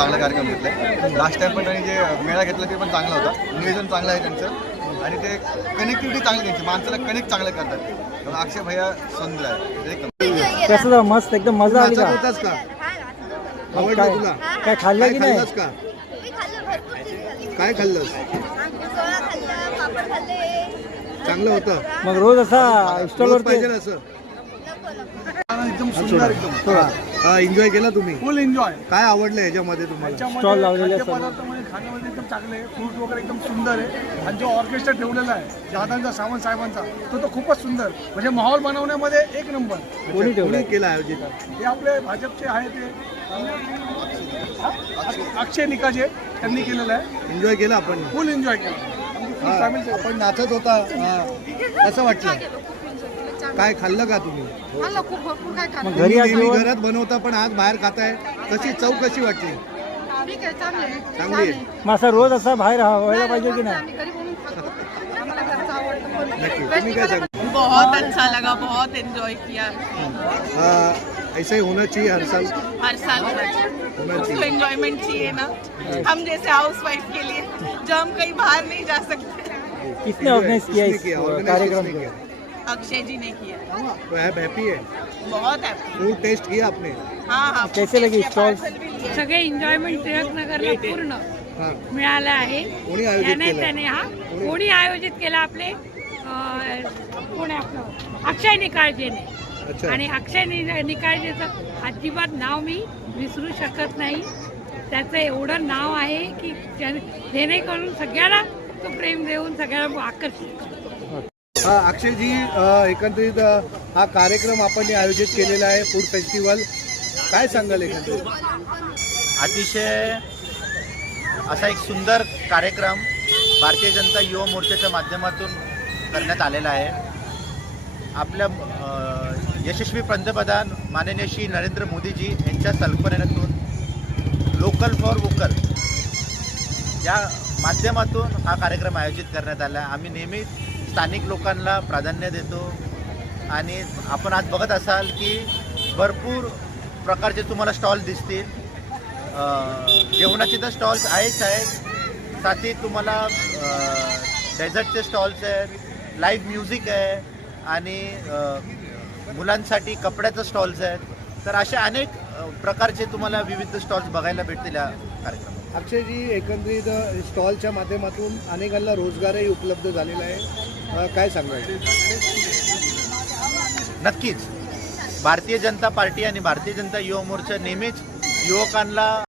चांगला कार्यक्रम घेतला. लास्ट टाइम पण त्यांनी जे मेळा घेतला ते पण चांगला होता. नियोजन चांगलं आहे त्यांचं आणि ते कनेक्टिव्हिटी चांगली त्यांची, माणसाला कनेक्ट चांगलं करतात. अक्षय भैया सुंदर आहे एकदम. कसं मस्त एकदम मजा आली का? होतास का? आवडलं तुला? काय खाल्लं की नाही? खाल्लंस का? काय खाल्लंस? चांगलं होतं. मग रोज असा स्टॉल रोज वरती पाहिजे असं. एकदम सुंदर एकदम एन्जॉय केला तुम्ही? फुल एन्जॉय. काय आवडलं याच्यामध्ये तुम्हाला? स्टॉल लावलेले असतात. खाद्यपदार्थामध्ये खाण्यामध्ये एकदम चांगले आहे. फ्रूट वगैरे एकदम सुंदर आहे. आणि जो ऑर्केस्ट्रा ठेवलेला आहे दादांचा, सावंत साहेबांचा, तो खूपच सुंदर. म्हणजे माहोल बनवण्यामध्ये एक नंबर. कोणी ठेवलं? कोणी केलं आयोजित? हे आपले भाजपचे आहे ते अक्षय निकाजे त्यांनी केलेलं आहे. एन्जॉय केला आपण? फुल एन्जॉय केला. आपण नाचत होता, कसं वाटलं? काय खाल्लं का तुम्ही? खूप भरपूर काय मग खाल्लं. घरी आज नेहमी जेवण? घरात बनवता पण आज बाहेर खाताय, कशी चव कशी वाटली? ठीक आहे, चांगलं आहे. चांगली आहे. मग असा रोज असा बाहेर व्हायला पाहिजे की नाही? आम्ही घरी बनवून खातो. आम्हाला घरचं आवडतं पण. नक्की. तुम्ही काय सांगा? बहुत अच्छा लगा, बहुत एंजॉय किया। ऐसा ही होना चाहिए हर साल. हर साल होना चाहिए, कुछ तो एंजॉयमेंट चाहिए ना, हम जैसे हाउस वाइफ के लिए जो हम कहीं बाहर नहीं जा सकते। किसने ऑर्गेनाइज किया इस Organize कार्यक्रम किसने को? किया? अक्षय जी ने किया, तो आप हैप्पी है? बहुत हैप्पी। फूड टेस्ट किया आपने? हाँ हाँ, कैसे लगे स्टॉल्स? सगळे एन्जॉयमेंट टिळकनगरला पूर्ण हाँ. मिळालं आहे. कोणी आयोजित त्याने केलं? त्याने हा कोणी आयोजित केलं आपले कोण आहे आपलं अक्षय निकाळजेने. अच्छा. आणि अक्षय निकाळजेचं अजिबात नाव मी विसरू शकत नाही. त्याचं एवढं नाव आहे की जेणेकरून सगळ्यांना तो प्रेम देऊन सगळ्यांना आकर्षित करतो. अक्षय जी, एकंदरीत हा कार्यक्रम आपण आयोजित केलेला आहे, फूड फेस्टिवल, काय सांगाल एकंदरीत? अतिशय असा एक सुंदर कार्यक्रम भारतीय जनता युवा मोर्चाच्या माध्यमातून करण्यात आलेला आहे. आपल्या यशस्वी पंतप्रधान माननीय श्री नरेंद्र मोदीजी यांच्या कल्पनेतून लोकल फॉर वोकल या माध्यमातून हा कार्यक्रम आयोजित करण्यात आला. आम्ही नेहमीच स्थानिक लोकांना प्राधान्य देतो आणि आपण आज बघत असाल की भरपूर प्रकारचे तुम्हाला स्टॉल दिसतील. जेवणाचे तर स्टॉल्स आहेत, साथी तुम्हाला डेझर्टचे स्टॉल्स आहेत, लाईव्ह म्युझिक आहे आणि मुलांसाठी कपड्याचं स्टॉल्स आहेत. तर असे अनेक प्रकारचे तुम्हाला विविध स्टॉल्स बघायला भेटतील या कार्यक्रमात. अक्षयजी, एकंदरीत स्टॉलच्या माध्यमातून अनेकांना रोजगारही उपलब्ध झालेला आहे, काय सांगाल? नक्कीच भारतीय जनता पार्टी आणि भारतीय जनता युवा मोर्चा नेहमीच युवकांना